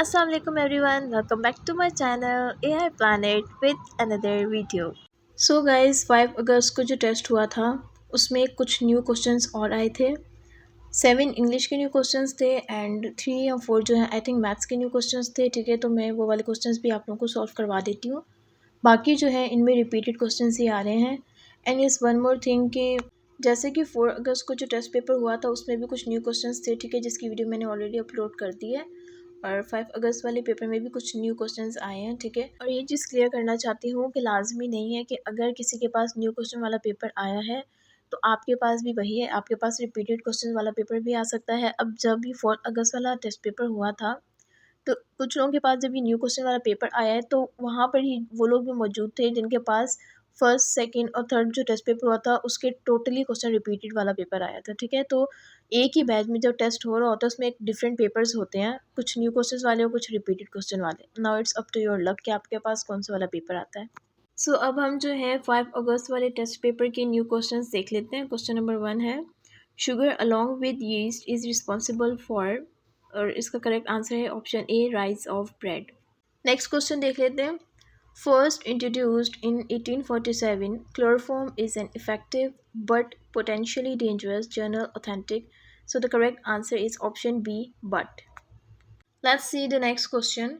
Assalamu alaikum everyone, welcome back to my channel AI Planet with another video. So guys, 5 अगस्त को जो test हुआ था उसमें कुछ न्यू क्वेश्चंस और आए थे। 7 इंग्लिश के न्यू क्वेश्चंस थे एंड 3 या 4 जो है आई थिंक मैथ्स के न्यू क्वेश्चंस थे। ठीक है, तो मैं वो वाले क्वेश्चंस भी आप लोगों को सॉल्व करवा देती हूँ। बाकी जो है इनमें रिपीटेड क्वेश्चंस ही आ रहे हैं। And yes one more thing कि जैसे कि 4 अगस्त को जो टेस्ट पेपर हुआ था उसमें भी कुछ न्यू क्वेश्चंस थे। ठीक है, जिसकी वीडियो मैंने ऑलरेडी अपलोड कर दी है। और 5 अगस्त वाले पेपर में भी कुछ न्यू क्वेश्चंस आए हैं। ठीक है, और ये चीज़ क्लियर करना चाहती हूँ कि लाजमी नहीं है कि अगर किसी के पास न्यू क्वेश्चन वाला पेपर आया है तो आपके पास भी वही है, आपके पास रिपीटेड क्वेश्चन वाला पेपर भी आ सकता है। अब जब भी 4 अगस्त वाला टेस्ट पेपर हुआ था तो कुछ लोगों के पास जब ये न्यू क्वेश्चन वाला पेपर आया है तो वहाँ पर ही वो लोग भी मौजूद थे जिनके पास फर्स्ट, सेकंड और थर्ड जो टेस्ट पेपर हुआ था उसके टोटली क्वेश्चन रिपीटेड वाला पेपर आया था। ठीक है, तो एक ही बैच में जब टेस्ट हो रहा होता है उसमें एक डिफरेंट पेपर्स होते हैं, कुछ न्यू क्वेश्चन वाले और कुछ रिपीटेड क्वेश्चन वाले। Now it's up to your luck कि आपके पास कौन सा वाला पेपर आता है। सो अब हम जो है 5 अगस्त वाले टेस्ट पेपर के न्यू क्वेश्चंस देख लेते हैं। क्वेश्चन नंबर 1 है sugar along with yeast is responsible for, और इसका करेक्ट आंसर है option A rise of bread. Next question देख लेते हैं। First introduced in 1847, chloroform is an effective but potentially dangerous general anaesthetic, so the correct answer is option B but. Let's see the next question.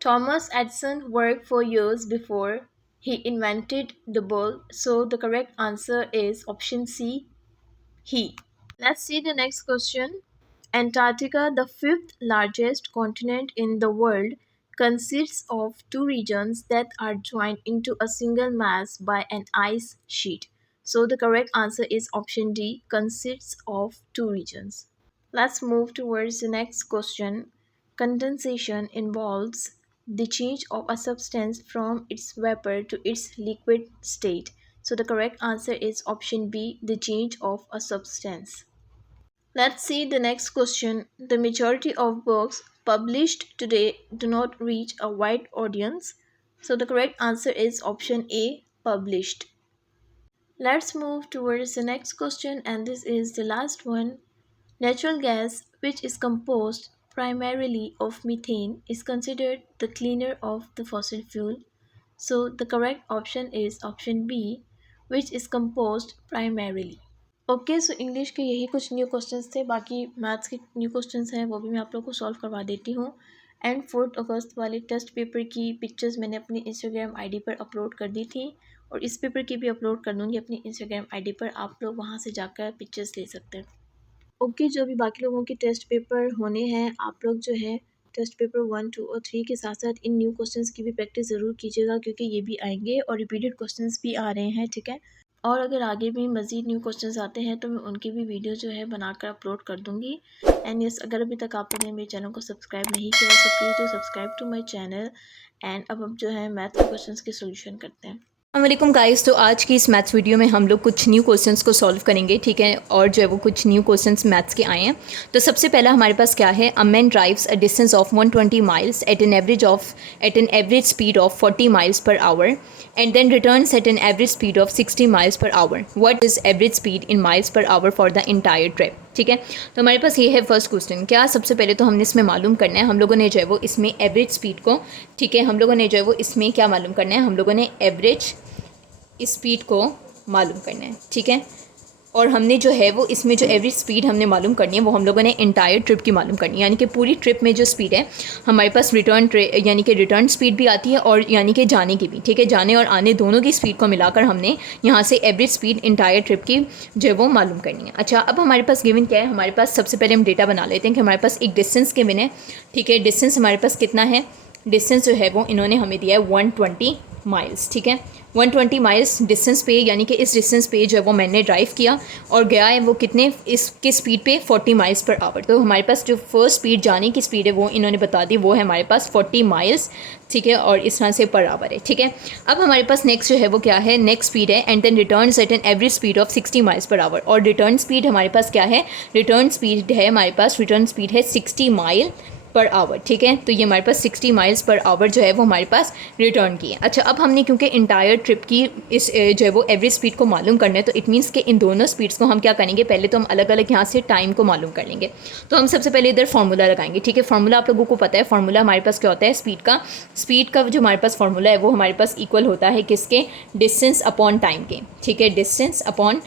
Thomas Edison worked for years before he invented the bulb, so the correct answer is option C, he. Let's see the next question. Antarctica, the fifth largest continent in the world, consists of two regions that are joined into a single mass by an ice sheet. So the correct answer is option D, consists of two regions. Let's move towards the next question. Condensation involves the change of a substance from its vapor to its liquid state. So the correct answer is option B, the change of a substance. Let's see the next question. The majority of books published today do not reach a wide audience. So the correct answer is option A, published. Let's move towards the next question, and this is the last one. Natural gas, which is composed primarily of methane, is considered the cleaner of the fossil fuel. So the correct option is option B, which is composed primarily. Okay, so English के यही कुछ new questions थे। बाकी maths के new questions हैं वो भी मैं आप लोगों को सॉल्व करवा देती हूँ। एंड 4 अगस्त वाले टेस्ट पेपर की पिक्चर्स मैंने अपनी इंस्टाग्राम आईडी पर अपलोड कर दी थी और इस पेपर की भी अपलोड कर दूँगी अपनी इंस्टाग्राम आईडी पर, आप लोग वहाँ से जाकर पिक्चर्स ले सकते हैं। ओके, जो भी बाकी लोगों के टेस्ट पेपर होने हैं आप लोग जो है टेस्ट पेपर 1, 2 और 3 के साथ साथ इन न्यू क्वेश्चंस की भी प्रैक्टिस ज़रूर कीजिएगा क्योंकि ये भी आएंगे और रिपीटेड क्वेश्चंस भी आ रहे हैं। ठीक है, और अगर आगे भी मज़ीद न्यू क्वेश्चंस आते हैं तो मैं उनकी भी वीडियो जो है बनाकर अपलोड कर दूँगी। एंड यस, अगर अभी तक आपने मेरे चैनल को सब्सक्राइब नहीं किया तो please do subscribe to my channel. And अब जो है मैथ के क्वेश्चंस के सोल्यूशन करते हैं। अस्सलाम गाइस, तो आज की इस मैथ्स वीडियो में हम लोग कुछ न्यू क्वेश्चंस को सॉल्व करेंगे। ठीक है, और जो है वो कुछ न्यू क्वेश्चंस मैथ्स के आए हैं। तो सबसे पहला हमारे पास क्या है, a man drives a distance of 120 miles at an average speed of 40 miles per hour and then returns at an average speed of 60 miles per hour. What is average speed in miles per hour for the entire trip. ठीक है, तो हमारे पास ये है first question. क्या सबसे पहले तो हमने इसमें मालूम करना है, हम लोगों ने जो है वो इसमें एवरेज स्पीड को, ठीक है, हम लोगों ने जो है वो इसमें क्या मालूम करना है, हम लोगों ने एवरेज स्पीड को मालूम करना है। ठीक है, और हमने जो है वो इसमें जो एवरेज स्पीड हमने मालूम करनी है वो हम लोगों ने इंटायर ट्रिप की मालूम करनी है, यानी कि पूरी ट्रिप में जो स्पीड है हमारे पास यानी कि रिटर्न स्पीड भी आती है और यानी कि जाने की भी। ठीक है, जाने और आने दोनों की स्पीड को मिलाकर हमने यहाँ से एवरेज स्पीड इंटायर ट्रिप की जो है वो मालूम करनी है। अच्छा, अब हमारे पास गिवन क्या है, हमारे पास सबसे पहले हम डेटा बना लेते हैं कि हमारे पास एक डिस्टेंस गिवन है। ठीक है, डिस्टेंस हमारे पास कितना है, डिस्टेंस जो है वो इन्होंने हमें दिया है 120 माइल्स। ठीक है, 120 माइल्स डिस्टेंस पे, यानी कि इस डिस्टेंस पे जो है वो मैंने ड्राइव किया और गया है वो कितने, इसकी स्पीड पे 40 माइल्स पर आवर। तो हमारे पास जो फर्स्ट स्पीड जाने की स्पीड है वो इन्होंने बता दी, वो है हमारे पास 40 माइल्स। ठीक है, और इस तरह से पर आवर है। ठीक है, अब हमारे पास नेक्स्ट जो है वो क्या है, नेक्स्ट स्पीड है and then return at an average speed of 60 miles per hour. और रिटर्न स्पीड हमारे पास क्या है, रिटर्न स्पीड है हमारे पास, रिटर्न स्पीड है 60 माइल पर आवर, ठीक है। तो ये हमारे पास 60 माइल्स पर आवर जो है वो हमारे पास रिटर्न की है। अच्छा, अब हमने क्योंकि इंटायर ट्रिप की इस जो है वो एवरेज स्पीड को मालूम करना है, तो इट मीन्स कि इन दोनों स्पीड्स को हम क्या करेंगे, पहले तो हम अलग अलग यहाँ से टाइम को मालूम कर लेंगे। तो हम सबसे पहले इधर फार्मूला लगाएंगे, ठीक है। फार्मूला आप लोगों को पता है, फार्मूला हमारे पास क्या होता है, स्पीड का जो हमारे पास फार्मूला है वो हमारे पास इक्वल होता है किसके, डिस्टेंस अपॉन टाइम के, ठीक है। डिस्टेंस अपॉन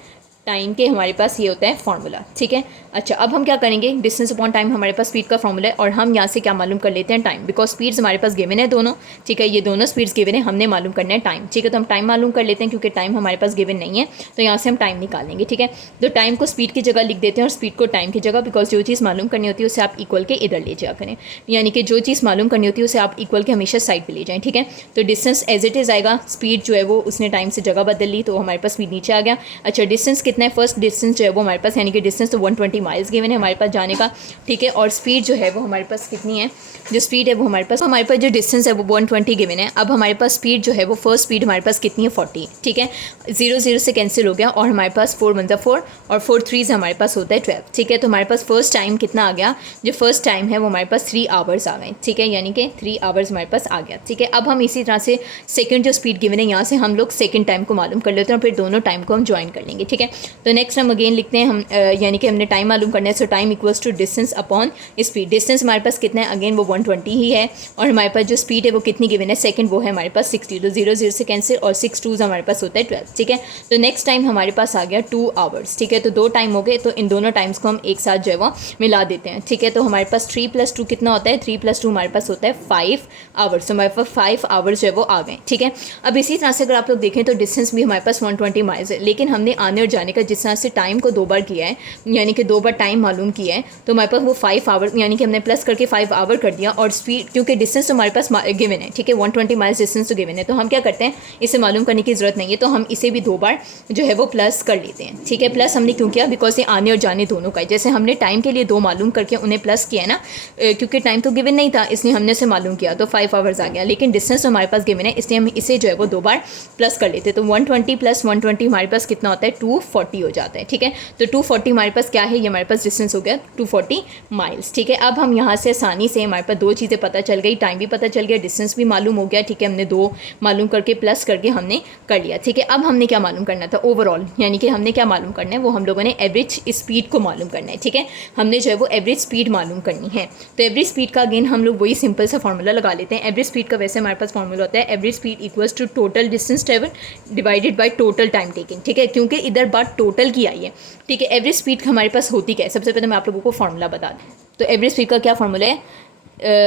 टाइम के हमारे पास ये होता है फार्मूला, ठीक है। अच्छा, अब हम क्या करेंगे, डिस्टेंस अपॉन टाइम हमारे पास स्पीड का फार्मूला है और हम यहाँ से क्या मालूम कर लेते हैं, टाइम, बिकॉज स्पीड्स हमारे पास गिवन है दोनों, ठीक है। ये दोनों स्पीड्स गिवन है, हमने मालूम करना है टाइम, ठीक है। तो हम टाइम मालूम कर लेते हैं, क्योंकि टाइम हमारे पास गिवन नहीं है, तो यहाँ से हम टाइम निकालेंगे, ठीक है। तो टाइम को स्पीड की जगह लिख देते हैं और स्पीड को टाइम की जगह, बिकॉज जो चीज़ मालूम करनी होती है उसे आप इक्वल के इधर ले जाया करें, यानी कि जो चीज़ मालूम करनी होती है उसे आप इक्वल के हमेशा साइड पर ले जाएँ, ठीक है। तो डिस्टेंस एज इट इज़ आएगा, स्पीड जो है वो उसने टाइम से जगह बदल ली, तो हमारे पास स्पीड नीचे आ गया। अच्छा, डिस्टेंस कितना है, फर्स्ट डिस्टेंस जो है वो हमारे पास, यानी कि डिस्टेंस तो 120 माइल्स गिवन है हमारे पास जाने का, ठीक है। और स्पीड जो है वो हमारे पास कितनी है, जो स्पीड है वो हमारे पास जो डिस्टेंस है वो 120 गिवन है। अब हमारे पास स्पीड जो है वो फर्स्ट स्पीड हमारे पास कितनी है, 40, ठीक है। 0 0 से कैंसिल हो गया और हमारे पास 4 1 4 और 4 3 से हमारे पास होता है 12, ठीक है। तो हमारे पास फर्स्ट टाइम कितना आ गया, जो फर्स्ट टाइम है वो हमारे पास 3 आवर्स आ गए, ठीक है, यानी कि 3 आवर्स हमारे पास आ गया, ठीक है। अब हम इसी तरह से सेकंड जो स्पीड गिवन है यहाँ से हम लोग सेकंड टाइम को मालूम कर लेते हैं और फिर दोनों टाइम को हम ज्वाइन कर लेंगे, ठीक है। तो नेक्स्ट हम अगेन लिखते हैं, हम यानी कि हमने टाइम मालूम करना है, so time equals to distance upon speed. Distance हमारे पास कितना है, अगेन वो 120 ही है, और हमारे पास जो स्पीड है वो कितनी गिवन है, सेकंड, वो है हमारे पास 60, तो 0 0 से कैंसिल और 6 2 हमारे पास होता है 12, ठीक है। तो नेक्स्ट टाइम हमारे पास आ गया 2 आवर्स, ठीक है। तो 2 टाइम हो गए, तो इन दोनों टाइम्स को हम एक साथ जो है वो मिला देते हैं, ठीक है। तो हमारे पास 3 + 2 कितना होता है, 3 + 2 हमारे पास होता है 5 आवर्स, तो हमारे पास 5 आवर्स जो है वो आ गए, ठीक है। अब इसी तरह से अगर आप लोग देखें तो डिस्टेंस भी हमारे पास 120 माइल्स है, लेकिन हमने आने और जाने का जिस तरह से टाइम को 2 बार किया है, यानी कि 2 बार टाइम मालूम किया है, तो हमारे पास वो 5 आवर, यानी कि हमने प्लस करके 5 आवर कर दिया। और स्पीड, क्योंकि डिस्टेंस तो हमारे पास गिवन है, ठीक है, 120 माइल्स डिस्टेंस तो गिवन है, तो हम क्या करते हैं, इसे मालूम करने की ज़रूरत नहीं है, तो हम इसे भी 2 बार जो है वो प्लस कर लेते हैं, ठीक है। प्लस हमने क्यों किया, बिकॉज ये आने और जाने दोनों का है। जैसे हमने टाइम के लिए 2 मालूम करके उन्हें प्लस किया है ना, क्योंकि टाइम तो गिवन नहीं था, इसलिए हमने उसे मालूम किया, तो 5 आवर्स आ गया, लेकिन डिस्टेंस तो हमारे पास गिवन है, इसलिए हम इसे जो है वो 2 बार प्लस कर लेते हैं। तो 120 + 120 हमारे पास कितना होता है, 240 हो जाता है, ठीक है। तो 240 हमारे पास क्या है, ये हमारे पास डिस्टेंस हो गया 240 माइल्स, ठीक है। अब हम यहाँ से आसानी से, हमारे पास 2 चीज़ें पता चल गई, टाइम भी पता चल गया, डिस्टेंस भी मालूम हो गया, ठीक है। हमने 2 मालूम करके प्लस करके हमने कर लिया, ठीक है। अब हमने क्या मालूम करना था, ओवरऑल, यानी कि हमने क्या मालूम करना है, वो हम लोगों ने एवरेज स्पीड को मालूम करना है, ठीक है। हमने जो है वो एवरेज स्पीड मालूम करनी है। तो एवरेज स्पीड का अगेन हम लोग वही सिंपल सा फॉर्मूला लगा लेते हैं। एवरेज स्पीड का वैसे हमारे पास फॉर्मूला होता है, average speed equals to total distance travel divided by total time taking, ठीक है, क्योंकि इधर बात टोटल की आई है, ठीक है। एवरेज स्पीड हमारे पास होती क्या है, सबसे पहले मैं आप लोगों को फॉर्मूला बता दूँ। तो एवरेज स्पीड का क्या फॉर्मूला है,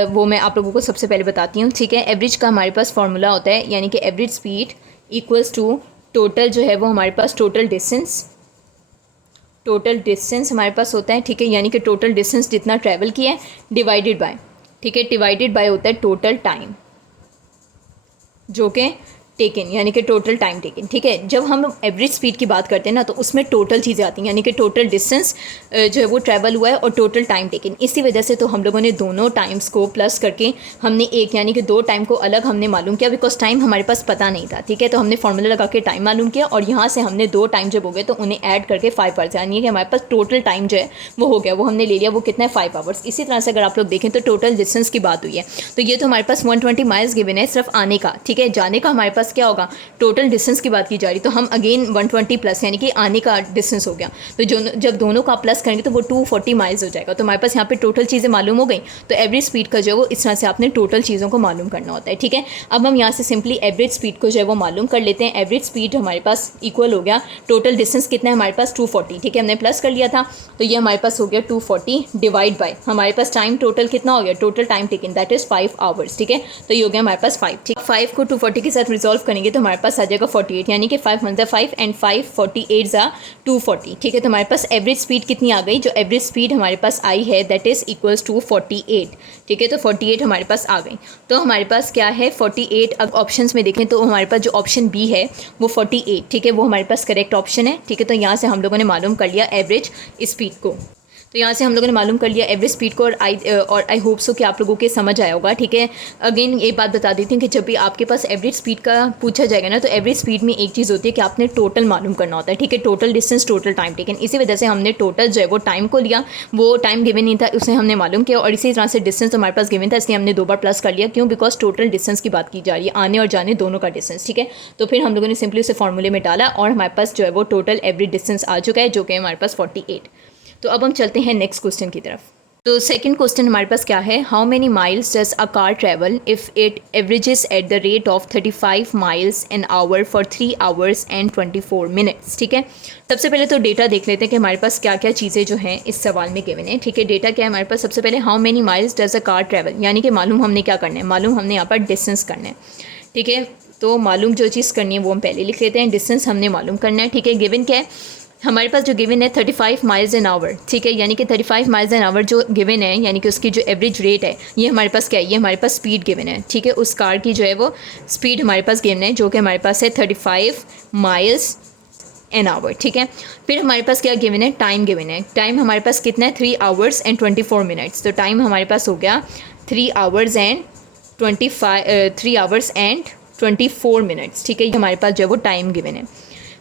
वो मैं आप लोगों को सबसे पहले बताती हूँ, ठीक है। एवरेज का हमारे पास फॉर्मूला होता है, यानी कि average speed equals to total जो है वो हमारे पास टोटल डिस्टेंस हमारे पास होता है, ठीक है, यानी कि टोटल डिस्टेंस जितना ट्रैवल किया है डिवाइडेड बाय, ठीक है, डिवाइडेड बाय होता है टोटल टाइम जो कि टेकन, यानी कि टोटल टाइम टेकन, ठीक है। जब हम एवरेज स्पीड की बात करते हैं ना, तो उसमें टोटल चीज़ें आती हैं, यानी कि टोटल डिस्टेंस जो है वो ट्रैवल हुआ है और टोटल टाइम टेकन। इसी वजह से तो हम लोगों ने दोनों टाइम्स को प्लस करके हमने एक, यानी कि 2 टाइम को अलग हमने मालूम किया, बिकॉज टाइम हमारे पास पता नहीं था, ठीक है। तो हमने फॉर्मूला लगा के टाइम मालूम किया और यहाँ से हमने 2 टाइम जब हो गए तो उन्हें ऐड करके 5 आवर्स, यानी कि हमारे पास टोटल टाइम जो है वो हो गया, वो हमने ले लिया, वो कितना है 5 आवर्स। इसी तरह से अगर आप लोग देखें तो टोटल डिस्टेंस की बात हुई है, तो ये तो हमारे पास 120 माइल्स गिवन है सिर्फ आने का, ठीक है। जाने का हमारे पास क्या होगा, टोटल डिस्टेंस की बात की जा रही, तो हम अगेन 120 प्लस, यानी कि आने का डिस्टेंस हो गया, तो जो जब दोनों का प्लस करेंगे तो वो 240 माइल्स हो जाएगा। तो हमारे पास यहाँ पे टोटल चीज़ें मालूम हो गई, तो एवरेज स्पीड का जो है वो इस तरह से आपने टोटल चीज़ों को मालूम करना होता है, ठीक है। अब हम यहाँ से सिंपली एवरेज स्पीड को जो है वो मालूम कर लेते हैं। एवरेज स्पीड हमारे पास इक्वल हो गया, टोटल डिस्टेंस कितना है हमारे पास 240, ठीक है, हमने प्लस कर लिया था, तो ये हमारे पास हो गया 240 डिवाइड बाय हमारे पास टाइम टोटल कितना हो गया, total time taken that is 5 hours, ठीक है। तो ये हो गया हमारे पास 5, ठीक। 5 को 240 के साथ रिजॉल्व करेंगे तो हमारे पास आ जाएगा 48, यानी कि 5 × 5 एंड 5 48 240, ठीक है। तो हमारे पास एवरेज स्पीड कितनी आ गई, जो एवरेज स्पीड हमारे पास आई है दैट इज़ इक्वल्स टू 48, ठीक है। तो 48 हमारे पास आ गई, तो हमारे पास क्या है 48। अब ऑप्शंस में देखें तो हमारे पास जो ऑप्शन बी है वो 48, ठीक है, वो हमारे पास करेक्ट ऑप्शन है, ठीक है। तो यहाँ से हम लोगों ने मालूम कर लिया एवरेज स्पीड को। तो यहाँ से हम लोगों ने मालूम कर लिया एवरेज स्पीड को, और आई होप सो कि आप लोगों के समझ आया होगा, ठीक है। अगेन एक बात बता देती हूँ कि जब भी आपके पास एवरेज स्पीड का पूछा जाएगा ना, तो एवरेज स्पीड में एक चीज़ होती है कि आपने टोटल मालूम करना होता है, ठीक है, total distance total time taken. इसी वजह से हमने टोटल जो है वो टाइम को लिया, वो टाइम गिवन नहीं था, उसे हमने मालूम किया, और इसी तरह से डिस्टेंस हमारे पास गिवन था, इसलिए हमने 2 बार प्लस कर लिया। क्यों? बिकॉज टोटल डिस्टेंस की बात की जा रही है, आने और जाने दोनों का डिस्टेंस, ठीक है। तो फिर हम लोगों ने सिंपली उसे फॉर्मूले में डाला और हमारे पास जो है वो टोटल एवरेज डिस्टेंस आ चुका है, जो कि हमारे पास 48। तो अब हम चलते हैं नेक्स्ट क्वेश्चन की तरफ। तो सेकंड क्वेश्चन हमारे पास क्या है, how many miles does a car travel if it averages at the rate of 35 miles an hour for 3 hours and 24 minutes, ठीक है। सबसे पहले तो डेटा देख लेते हैं कि हमारे पास क्या क्या चीज़ें जो हैं इस सवाल में गिवन है, ठीक है। डेटा क्या है हमारे पास, सबसे पहले how many miles does a car travel, यानी कि मालूम हमने क्या करना है, मालूम हमने यहाँ पर डिस्टेंस करना है, ठीक है। तो मालूम जो चीज़ करनी है वो हम पहले लिख लेते हैं, डिस्टेंस हमने मालूम करना है, ठीक है। गिवन क्या है हमारे पास, जो गिवन है 35 माइल्स एन आवर, ठीक है, यानी कि 35 माइल्स एन आवर जो गिवन है, यानी कि उसकी जो एवरेज रेट है, ये हमारे पास क्या है, ये हमारे पास स्पीड गिवन है, ठीक है। उस कार की जो है वो स्पीड हमारे पास गिवन है, जो कि हमारे पास है 35 माइल्स एन आवर, ठीक है। फिर हमारे पास क्या गिवन है, टाइम गिवन है। टाइम हमारे पास कितना है, 3 आवर्स एंड 24 मिनट्स। तो टाइम हमारे पास हो गया 3 आवर्स एंड 24 मिनट्स, ठीक है, ये हमारे पास जो है वो टाइम गिवन है।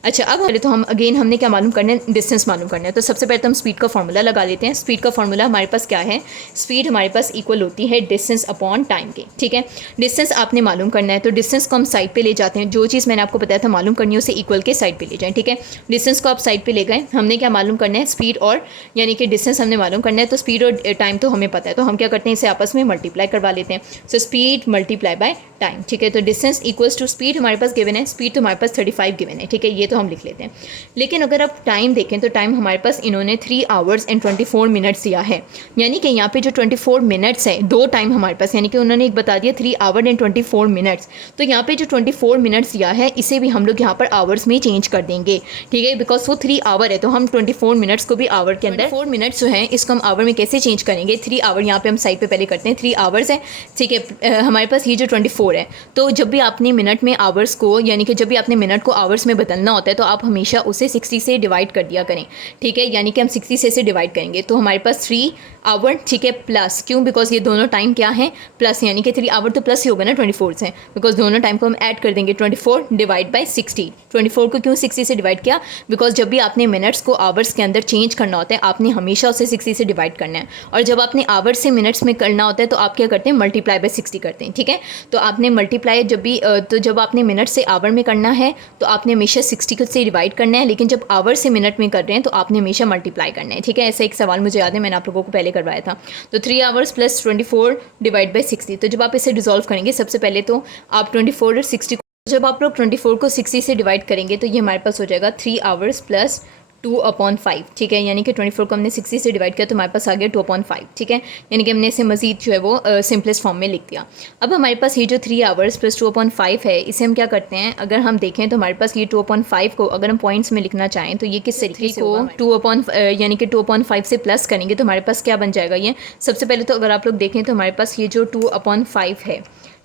अच्छा, अब पहले तो हम अगेन हमने क्या मालूम करना है, डिस्टेंस मालूम करना है। तो सबसे पहले तो हम स्पीड का फॉर्मूला लगा लेते हैं। स्पीड का फॉर्मूला हमारे पास क्या है, स्पीड हमारे पास इक्वल होती है डिस्टेंस अपॉन टाइम के, ठीक है। डिस्टेंस आपने मालूम करना है, तो डिस्टेंस को हम साइड पे ले जाते हैं, जो चीज़ मैंने आपको बताया था मालूम करनी है उसे इक्वल के साइड पे ले जाएं, ठीक है। डिस्टेंस को आप साइड पे ले गए, हमने क्या मालूम करना है, स्पीड और यानी कि डिस्टेंस हमने मालूम करना है, तो स्पीड और टाइम तो हमें पता है, तो हम क्या करते हैं, इसे आपस में मल्टीप्लाई करवा लेते हैं। So speed multiply by time, ठीक है। तो डिस्टेंस इक्वल्स टू स्पीड हमारे पास गिवन है, स्पीड तो हमारे पास 35 गिवन है, ठीक है, ये तो हम लिख लेते हैं। लेकिन अगर आप टाइम देखें तो टाइम हमारे पास इन्होंने 3 आवर्स एंड 24 मिनट्स दिया है, यानी कि यहाँ पे जो 24 मिनट्स है, 2 टाइम हमारे पास, यानी कि उन्होंने एक बता दिया 3 आवर एंड 24 मिनट्स। तो यहाँ पे जो 24 मिनट्स दिया है, इसे भी हम लोग यहाँ पर आवर्स में चेंज कर देंगे, ठीक है, बिकॉज वो 3 आवर है, तो हम 24 मिनट्स को भी आवर के अंदर 4 मिनट्स जो है इसको हम आवर में कैसे चेंज करेंगे, 3 आवर यहाँ पे हम साइड पे पहले करते हैं, 3 आवर्स है, ठीक है। हमारे पास ये जो 24 है, तो जब भी आपने मिनट में आवर्स को, यानी कि जब भी आपने मिनट को आवर्स में बदलना होता है, तो आप हमेशा उसे 60 से डिवाइड कर दिया करें, ठीक है। यानी कि हम 60 से डिवाइड करेंगे, तो हमारे पास 3 आवर, ठीक है, प्लस, क्यों, बिकॉज ये दोनों टाइम क्या है, प्लस, यानी कि 3 आवर तो प्लस ही होगा ना 24 से, बिकॉज दोनों टाइम को हम ऐड कर देंगे। 24 डिवाइड बाई 60, 24 को क्यों 60 से डिवाइड किया, बिकॉज जब भी आपने मिनट्स को आवर्स के अंदर चेंज करना होता है, आपने हमेशा उसे 60 से डिवाइड करना है, और जब आपने आवर्स से मिनट्स में करना होता है, तो आप क्या करते हैं, मल्टीप्लाई बाई 60 करते हैं, ठीक है। तो आपने मल्टीप्लाई जब भी तो जब आपने मिनट से आवर में करना है, तो आपने हमेशा 60 से डिवाइड करना है, लेकिन जब आवर से मिनट में कर रहे हैं तो आपने हमेशा मल्टीप्लाई करना है, ठीक है। ऐसा एक सवाल मुझे याद है, मैंने आप लोगों को पहले करवाया था। तो 3 आवर्स प्लस 24 डिवाइड बाई 60, तो जब आप इसे डिसॉल्व करेंगे, सबसे पहले तो आप 24 और 60 जब आप लोग 24 को 60 से डिवाइड करेंगे, तो ये हमारे पास हो जाएगा 3 आवर्स प्लस 2/5, ठीक है, यानी कि 24 को हमने 60 से डिवाइड किया, तो हमारे पास आ गया 2/5, ठीक है, यानी कि हमने इसे मजीद जो है वो सिंपलेस्ट फॉर्म में लिख दिया। अब हमारे पास ये जो 3 आवर्स प्लस 2/5 है, इसे हम क्या करते हैं, अगर हम देखें तो हमारे पास ये 2/5 को अगर हम पॉइंट्स में लिखना चाहें, तो ये किस तरीके से को यानी कि 2/5 से प्लस करेंगे, तो हमारे पास क्या बन जाएगा, ये सबसे पहले तो अगर आप लोग देखें तो हमारे पास ये जो 2/5 है,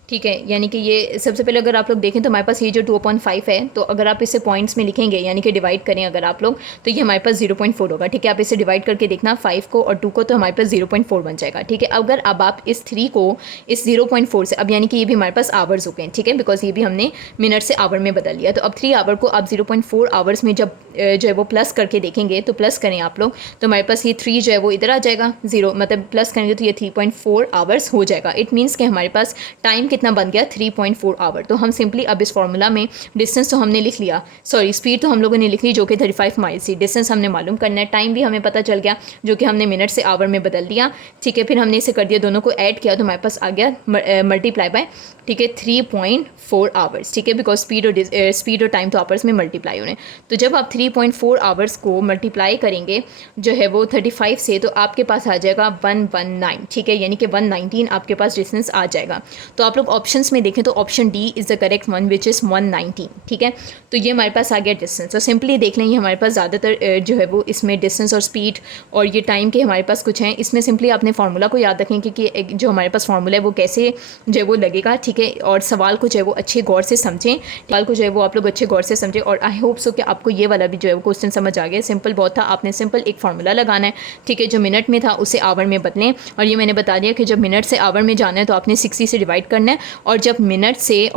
ठीक है, यानी कि ये सबसे पहले अगर आप लोग देखें तो हमारे पास ये जो 2/5 है, तो अगर आप इसे पॉइंट्स में लिखेंगे, यानी कि डिवाइड करें अगर आप लोग, तो ये हमारे पास 0.4 होगा, ठीक है। आप इसे डिवाइड करके देखना 5 को और 2 को, तो हमारे पास 0.4 बन जाएगा, ठीक है। अगर अब आप इस 3 को इस 0.4 से, अब यानी कि ये भी हमारे पास आवर्स हो गए, ठीक है, बिकॉज ये भी हमने मिनट से आवर में बदल लिया, तो अब 3 आवर को आप 0.4 आवर्स में जब जो है वो प्लस करके देखेंगे, तो प्लस करें आप लोग, तो हमारे पास ये 3 जो है वो इधर आ जाएगा, 0 मतलब प्लस करेंगे तो ये 3.4 आवर्स हो जाएगा। इट मीन्स कि हमारे पास टाइम कितना बन गया, 3.4 आवर। तो हम सिंपली अब इस फॉर्मूला में डिस्टेंस तो हमने लिख लिया, सॉरी स्पीड तो हम लोगों ने लिख ली, जो कि 35 माइल्स थी। डिस्टेंस हमने मालूम करना है, टाइम भी हमें पता चल गया, जो कि हमने मिनट से आवर में बदल दिया, ठीक है। फिर हमने इसे कर दिया, दोनों को ऐड किया, तो हमारे पास आ गया मल्टीप्लाई बाय, ठीक है, 3.4 आवर्स, ठीक है, बिकॉज स्पीड और टाइम तो आपस में मल्टीप्लाई होने। तो जब आप 3.4 आवर्स को मल्टीप्लाई करेंगे जो है वो 35 से, तो आपके पास आ जाएगा 119, ठीक है, यानी कि 119 आपके पास डिस्टेंस आ जाएगा। तो आप लोग ऑप्शंस में देखें तो option D is the correct one which is 119, ठीक है। तो ये हमारे पास आ गया डिस्टेंस। तो सिंपली देख लें, ये हमारे पास ज़्यादातर जो है वो इसमें डिस्टेंस और स्पीड और ये टाइम के हमारे पास कुछ हैं। इसमें सिंपली आपने फार्मूला को याद रखें कि जो हमारे पास फार्मूला है वो कैसे जो है वो लगेगा, ठीक है। और सवाल को जो है वो अच्छे गौर से समझें, सवाल को जो है वो आप लोग अच्छे गौर से समझें। और आई होप सो कि आपको ये वाला भी जो है वो क्वेश्चन समझ आ गया। सिंपल बहुत था, आपने सिंपल एक फार्मूला लगाना है, ठीक है। जो मिनट में था उसे आवर में बदलें। और ये मैंने बता दिया कि जब मिनट से आवर में जाना है तो आपने 60 से डिवाइड करना है, और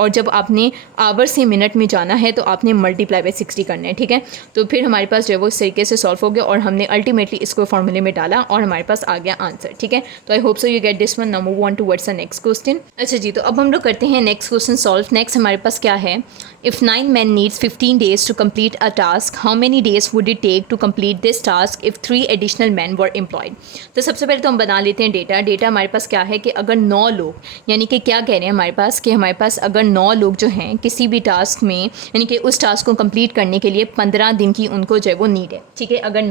जब आपने आवर से मिनट में जाना है तो आपने मल्टीप्लाई बाय 60 करना है, ठीक है। तो फिर हमारे पास जो है वो इस तरीके से सॉल्व हो गया और हमने अल्टीमेटली इसको फार्मूले में डाला और हमारे पास आ गया आंसर, ठीक है। तो I hope so you get this one. Now move on towards the next question. अच्छा जी, तो अब हम लोग करते हैं नेक्स्ट क्वेश्चन सॉल्व। नेक्स्ट हमारे पास क्या है, if 9 men needs 15 days to complete a task, how many days would it take to complete this task if 3 additional men were employed? तो सबसे पहले तो हम बना लेते हैं डेटा हमारे पास क्या है कि अगर 9 लोग, यानी कि क्या कह रहे हैं हमारे पास अगर 9 लोग जो हैं किसी भी टास्क में, यानी कि उस टास्क को कंप्लीट करने के लिए 15 दिन की उनको जो है वो नीड है, ठीक है। अगर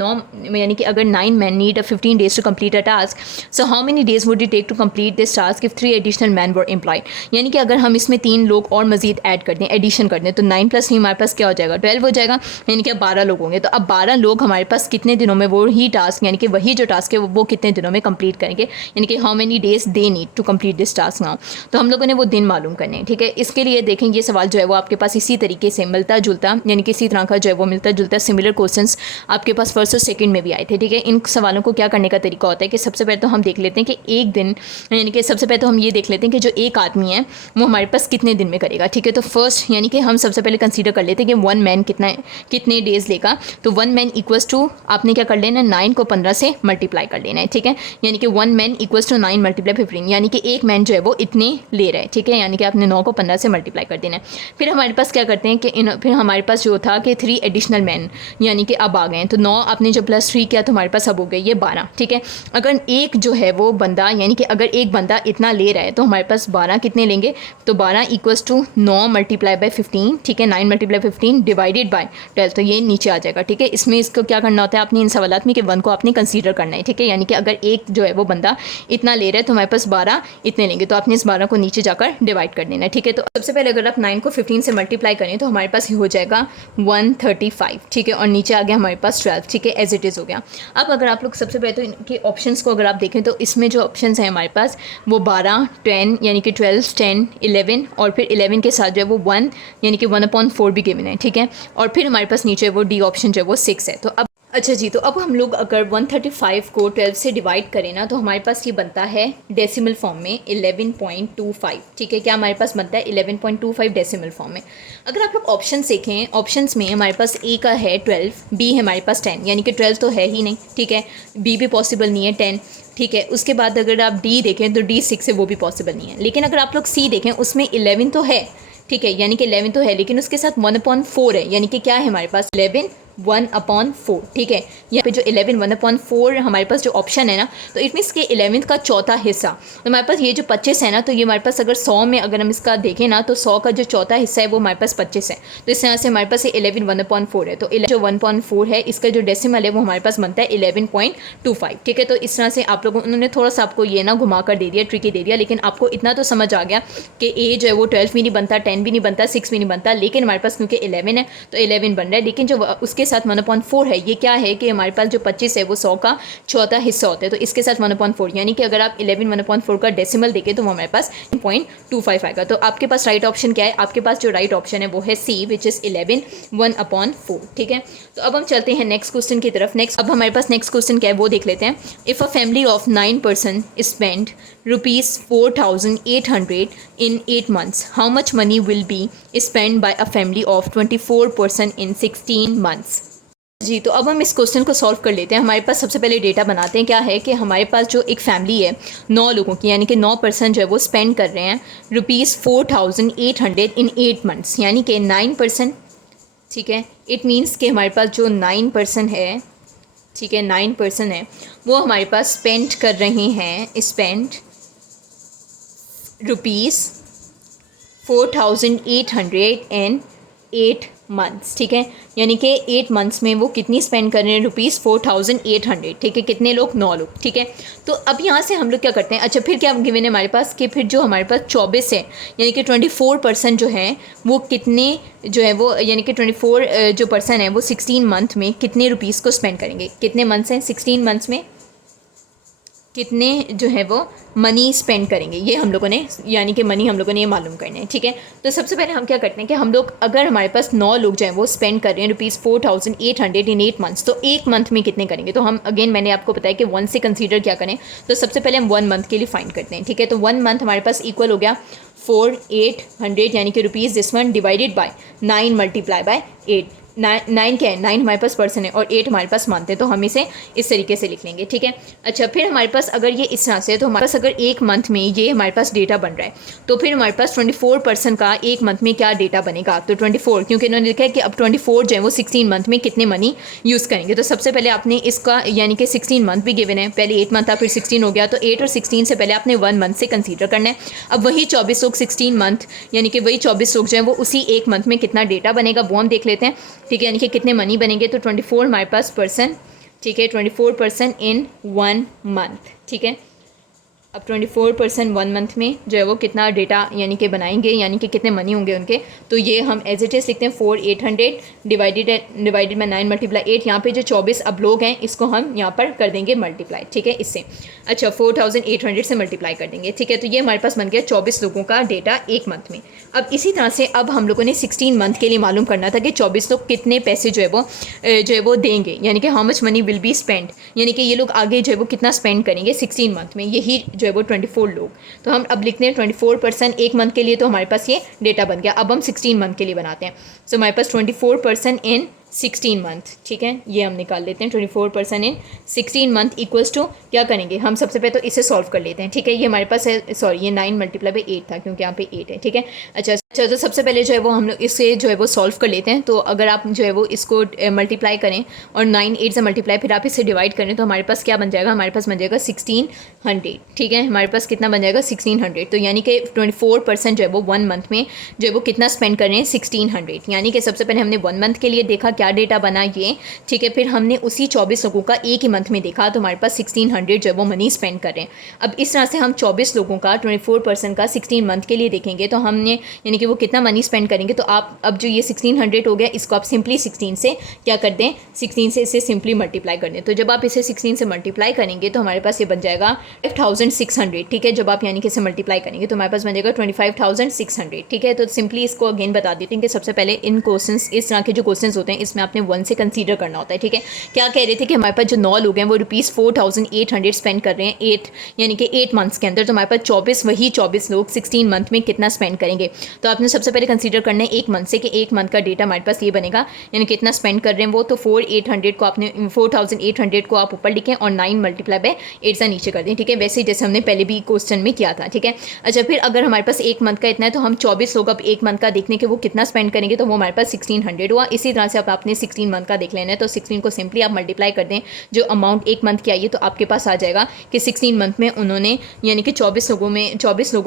9 men need a 15 days to complete a task, so how many days would it take to complete this task if 3 additional men were employed? यानी कि अगर हम इसमें 3 लोग और मजीद ऐड कर दें, एडिशन कर दें, तो 9 + 3 हमारे पास क्या हो जाएगा, 12 हो जाएगा। यानी कि अब 12 लोग होंगे। तो अब 12 लोग हमारे पास कितने दिनों में वो ही टास्क, यानी कि वही जो टास्क है वो कितने दिनों में कंप्लीट करेंगे, यानी कि how many days they need to complete this task now. तो हम लोगों ने वो दिन मालूम करने हैं, ठीक है। इसके लिए देखें, ये सवाल जो है वो आपके पास इसी तरीके से मिलता जुलता, यानी कि इसी तरह का जो है वो मिलता जुलता सिमिलर क्वेश्चंस आपके पास फर्स्ट और सेकंड में भी आए थे, ठीक है। इन सवालों को क्या करने का तरीका होता है कि सबसे पहले तो हम देख लेते हैं कि एक दिन, यानी कि सबसे पहले तो हम ये देख लेते हैं कि जो एक आदमी है वो हमारे पास कितने दिन में करेगा, ठीक है। तो फर्स्ट यानी कि हम सबसे पहले कंसीडर कर लेते हैं कि 1 मैन कितने डेज लेगा। तो 1 मैन इक्वल्स टू आपने क्या कर लेना है, 9 को 15 से मल्टीप्लाई कर लेना है, ठीक है। यानी कि 1 मैन इक्वल्स टू 9 × 15, यानी कि एक मैन जो है वो इतने ले रहा है, ठीक है। यानी कि आपने 9 को 15 से मल्टीप्लाई कर देना है। फिर हमारे पास क्या करते हैं कि फिर हमारे पास जो था कि 3 एडिशनल मैन, यानी कि अब आ गए हैं। तो 9 आपने जब +3 किया तो हमारे पास अब हो गए ये 12, ठीक है। अगर एक जो है वो बंदा, यानी कि अगर एक बंदा इतना ले रहा है तो हमारे पास 12 कितने लेंगे, तो 12 इक्वल्स टू 9 × 15, ठीक है। 9 × 15 डिवाइडेड बाय 12, तो ये नीचे आ जाएगा, ठीक है। इसमें इसको क्या करना होता है आपने इन सवालात में कि 1 को आपने कंसीडर करना है, ठीक है। यानी कि अगर एक जो है वो बंदा इतना ले रहा है तो हमारे पास 12 इतने लेंगे, तो आपने इस 12 को नीचे जाकर डिवाइड कर देना है, ठीक है। तो सबसे पहले अगर आप 9 को 15 से मल्टीप्लाई करें तो हमारे पास हो जाएगा 135, ठीक है। और नीचे आ गया हमारे पास 12, ठीक है, एज इट इज़ हो गया। अब अगर आप लोग सबसे पहले तो इनके ऑप्शंस को अगर आप देखें तो इसमें जो ऑप्शंस हैं हमारे पास वो 12, 10, यानी कि 12, 10, 11 और फिर 11 के साथ जो है वो 1, यानी कि 1/4 भी गिवन है, ठीक है। और फिर हमारे पास नीचे वो डी ऑप्शन जो है वो 6 है। तो अब अच्छा जी, तो अब हम लोग अगर 135 को 12 से डिवाइड करें ना तो हमारे पास ये बनता है डेसिमल फॉर्म में 11.25, ठीक है। क्या हमारे पास बनता है 11.25 डेसिमल फॉर्म में। अगर आप लोग ऑप्शन देखें, ऑप्शंस में हमारे पास ए का है 12, बी है हमारे पास 10, यानी कि 12 तो है ही नहीं, ठीक है। बी भी पॉसिबल नहीं है, 10, ठीक है। उसके बाद अगर आप डी देखें तो डी 6 है, वो भी पॉसिबल नहीं है। लेकिन अगर आप लोग सी देखें उसमें 11 तो है, ठीक है, यानी कि 11 तो है, लेकिन उसके साथ 1/4 है, यानी कि क्या है हमारे पास 11 1/4, ठीक है। यहाँ पे जो 11 1/4 हमारे पास जो ऑप्शन है ना, तो इट मीन्स कि 11th का चौथा हिस्सा। तो हमारे पास ये जो 25 है ना, तो ये हमारे पास अगर 100 में अगर हम इसका देखें ना तो 100 का जो चौथा हिस्सा है वो हमारे पास 25 है। तो इस तरह से हमारे पास ये 11 1/4 है। तो जो 1/4 है इसका जो डेसिमल है वो हमारे पास बनता है 11.25, ठीक है। तो इस तरह से आप लोगों, उन्होंने थोड़ा सा आपको ये ना घुमा कर दे दिया, ट्रिकी दे दिया, लेकिन आपको इतना तो समझ आ गया कि ए जो है वो 12 भी नहीं बनता, 10 भी नहीं बनता, 6 भी नहीं बनता, लेकिन हमारे पास क्योंकि 11 है तो 11 बन रहा है। लेकिन जो उसके साथ 1/4 है, ये क्या है कि हमारे पास जो 25 है वो 100 का चौथा हिस्सा होता है। तो इसके साथ 1/4, यानी कि अगर आप 11 1/4 का डेसिमल देखें तो वो हमारे पास 0.25 आएगा। तो आपके पास राइट ऑप्शन क्या है, आपके पास जो राइट ऑप्शन है वो है सी, विच इज़ 11 1/4, ठीक है। तो अब हम चलते हैं नेक्स्ट क्वेश्चन की तरफ। अब हमारे पास नेक्स्ट क्वेश्चन क्या है वो देख लेते हैं। If a family of 9 person spend ₹4,800 in 8 months, how much money will be spent by a family of 24 person in 16 months? जी, तो अब हम इस क्वेश्चन को सॉल्व कर लेते हैं। हमारे पास सबसे पहले डेटा बनाते हैं। क्या है कि हमारे पास जो एक फैमिली है 9 लोगों की, यानी कि 9 पर्सन जो है वो स्पेंड कर रहे हैं ₹4,800 इन 8 months, यानी कि 9%, ठीक है। इट मीन्स कि हमारे पास जो 9 पर्सन है, ठीक है, 9 पर्सन है वो हमारे पास स्पेंड कर रहे हैं, स्पेंड ₹4,800 इन 8 मंथ्स, ठीक है, यानी कि 8 मंथ्स में वो कितनी स्पेंड कर रहे हैं, ₹4800, ठीक है, कितने लोग, 9 लोग, ठीक है। तो अब यहाँ से हम लोग क्या करते हैं, अच्छा फिर क्या गिवन है हमारे पास कि फिर जो हमारे पास 24 है यानी कि 24% जो है वो कितने जो है वो यानी कि 24 जो पर्सन है वो 16 मंथ में कितने रुपीज़ को स्पेंड करेंगे, कितने मंथ्स हैं 16 मंथ्स में कितने जो है वो मनी स्पेंड करेंगे, ये हम लोगों ने यानी कि मनी हम लोगों ने ये मालूम करना है, ठीक है। तो सबसे पहले हम क्या करते हैं कि हम लोग अगर हमारे पास 9 लोग जो हैं वो स्पेंड कर रहे हैं ₹4800 इन 8 मंथ्स, तो एक मंथ में कितने करेंगे। तो हम अगेन मैंने आपको बताया कि 1 से कंसीडर क्या करें, तो सबसे पहले हम 1 मंथ के लिए फाइंड करते हैं, ठीक है। तो 1 मंथ हमारे पास इक्वल हो गया 4800 यानी कि rupees this one divided by 9 multiply by 8। 9 क्या है, 9 हमारे पास पर्सन है और 8 हमारे पास मंथ है, तो हम इसे इस तरीके से लिख लेंगे, ठीक है। अच्छा फिर हमारे पास अगर ये इस तरह से है तो हमारे पास अगर एक मंथ में ये हमारे पास डेटा बन रहा है तो फिर हमारे पास 24% का एक मंथ में क्या डेटा बनेगा, तो 24, क्योंकि इन्होंने लिखा है कि अब 24 जो है वो 16 मंथ में कितने मनी यूज़ करेंगे। तो सबसे पहले आपने इसका यानी कि 16 मंथ भी गिवन है, पहले 8 मंथ था फिर 16 हो गया, तो 8 और 16 से पहले आपने 1 मंथ से कंसीडर करना है। अब वही 24 लोग 16 मंथ यानी कि वही 24 लोग जो हैं वो उसी एक मंथ में कितना डेटा बनेगा वो हम देख लेते हैं, ठीक है, यानी कि कितने मनी बनेंगे। तो 24 हमारे पास पर्सन, ठीक है, 24% इन 1 मंथ, ठीक है। अब 24% 1 मंथ में जो है वो कितना डेटा यानी कि बनाएंगे, यानी कि कितने मनी होंगे उनके, तो ये हम एज इट इज़ लिखते हैं 4800 डिवाइडेड बाई 9 मल्टीप्लाई 8। यहाँ पे जो 24 अब लोग हैं इसको हम यहाँ पर कर देंगे मल्टीप्लाई, ठीक है, इससे। अच्छा 4800 से मल्टीप्लाई कर देंगे, ठीक है। तो ये हमारे पास बन गया 24 लोगों का डेटा एक मंथ में। अब इसी तरह से अब हम लोगों ने 16 मंथ के लिए मालूम करना था कि 24 लोग कितने पैसे जो है वो देंगे, यानी कि how much money will be spend, यानी कि ये लोग आगे जो है वो कितना स्पेंड करेंगे 16 मंथ में, यही जो है वो 24 लोग। तो हम अब लिखते हैं 24% एक मंथ के लिए, तो हमारे पास ये डेटा बन गया। अब हम 16 मंथ के लिए बनाते हैं, सो हमारे पास 24% इन 16 मंथ, ठीक है, ये हम निकाल लेते हैं 24% इन 16 मंथ इक्वल्स टू क्या करेंगे हम, सबसे पहले तो इसे सॉल्व कर लेते हैं, ठीक है। ये हमारे पास है, सॉरी ये 9 मल्टीप्लाई बाई 8 था क्योंकि यहाँ पे 8 है, ठीक है। अच्छा तो सबसे पहले जो है वो हम लोग इसे जो है वो सॉल्व कर लेते हैं। तो अगर आप जो है वो इसको मल्टीप्लाई करें और 9 8 से मल्टीप्लाई फिर आप इसे डिवाइड करें तो हमारे पास क्या बन जाएगा, हमारे पास बन जाएगा 1600, ठीक है। हमारे पास कितना बन जाएगा 1600, तो यानी कि 24% जो है वो 1 मंथ में जो है वो कितना स्पेंड कर रहे हैं 1600, यानी कि सबसे पहले हमने 1 मंथ के लिए देखा क्या डेटा बना ये, ठीक है। फिर हमने उसी 24 लोगों का एक ही मंथ में देखा तो हमारे पास 1600 जो है वो मनी स्पेंड कर रहे हैं। अब इस तरह से हम 24 लोगों का 24% का 16 मंथ के लिए देखेंगे तो हमने यानी कि वो कितना मनी स्पेंड करेंगे। तो आप अब जो ये 1600 हो गया इसको आप सिंपली 16 से क्या कर दें, 16 से इसे सिंपली मल्टीप्लाई कर दें। तो जब आप इसे 16 से मल्टीप्लाई करेंगे तो हमारे पास ये बन जाएगा 5600, ठीक है। जब आप यानी कि इसे मल्टीप्लाई करेंगे तो हमारे पास बन जाएगा 25600, ठीक है। तो सिंपली इसको अगेन बता देते हैं कि सबसे पहले इन क्वेश्चंस, इस तरह के जो क्वेश्चंस होते हैं इसमें आपने 1 से कंसीडर करना होता है, ठीक है। क्या कह रहे थे कि हमारे पास जो 9 लोग हैं वो ₹4800 स्पेंड कर रहे हैं 8 यानी कि 8 मंथ्स के अंदर, तो हमारे पास 24 लोग 16 मंथ में कितना स्पेंड करेंगे। तो आपने सबसे पहले कंसीडर करना है एक मंथ से कि एक मंथ का डेटा हमारे पास ये बनेगा, यानी कितना स्पेंड कर रहे हैं वो। तो 4800 को आप ऊपर लिखें और 9 मल्टीप्लाई बाय 8 से नीचे कर दें, ठीक है, वैसे जैसे हमने पहले भी क्वेश्चन में किया था, ठीक है। अच्छा फिर अगर हमारे पास एक मंथ का इतना है तो हम 24 लोग अब एक मंथ का देखने के वो कितना स्पेंड करेंगे, तो वो हमारे पास 1600 हुआ। इसी तरह से अब आपने 16 मंथ का देख लेना है, तो 16 को सिंपली आप मल्टीप्लाई कर दें जो अमाउंट एक मंथ की आई है तो आपके पास आ जाएगा कि 16 मंथ में उन्होंने यानी कि 24 लोगों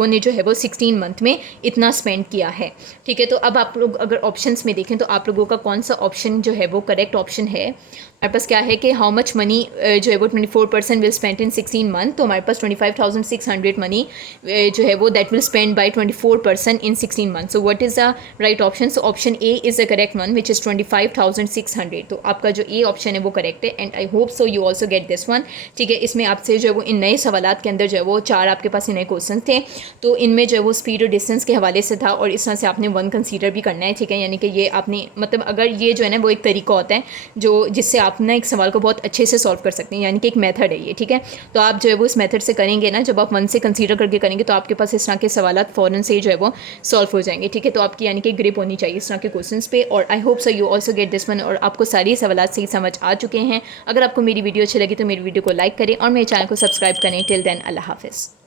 ने जो है वो 16 मंथ में इतना स्पेंड किया है, ठीक है। तो अब आप लोग अगर ऑप्शंस में देखें तो आप लोगों का कौन सा ऑप्शन जो है वो करेक्ट ऑप्शन है। हमारे पास क्या है कि हाउ मच मनी जो है वो 24% विल स्पेंड इन 16 मंथ, तो हमारे पास 25,600 मनी जो है वो that will spend by 24% in 16 month. So what is the right option, so option A is the correct one which is 25,600। तो आपका जो ए ऑप्शन है वो करेक्ट है and I hope so you also get this one, ठीक है। इसमें आपसे जो है वो इन नए सवालात के अंदर जो है वो 4 आपके पास नए क्वेश्चन थे, तो इनमें जो है वो स्पीड और डिस्टेंस के हवाले से था और इस तरह से आपने 1 कंसीडर भी करना है, ठीक है। यानी कि ये आपने मतलब अगर ये जो है ना वो एक तरीका होता है जो जिससे आप ना एक सवाल को बहुत अच्छे से सॉल्व कर सकते हैं, यानी कि एक मेथड है ये, ठीक है। तो आप जो है वो इस मेथड से करेंगे ना, जब आप 1 से कंसीडर करके करेंगे तो आपके पास इस तरह के सवालात फ़ौरन से जो है वो सॉल्व हो जाएंगे, ठीक है। तो आपकी यानी कि ग्रिप होनी चाहिए इस तरह के क्वेश्चन पे और I hope so you also get this one और आपको सारी सवालात सही समझ आ चुके हैं। अगर आपको मेरी वीडियो अच्छी लगी तो मेरी वीडियो को लाइक करें और मेरे चैनल को सब्सक्राइब करें। टिल देन अल्लाह हाफिज़।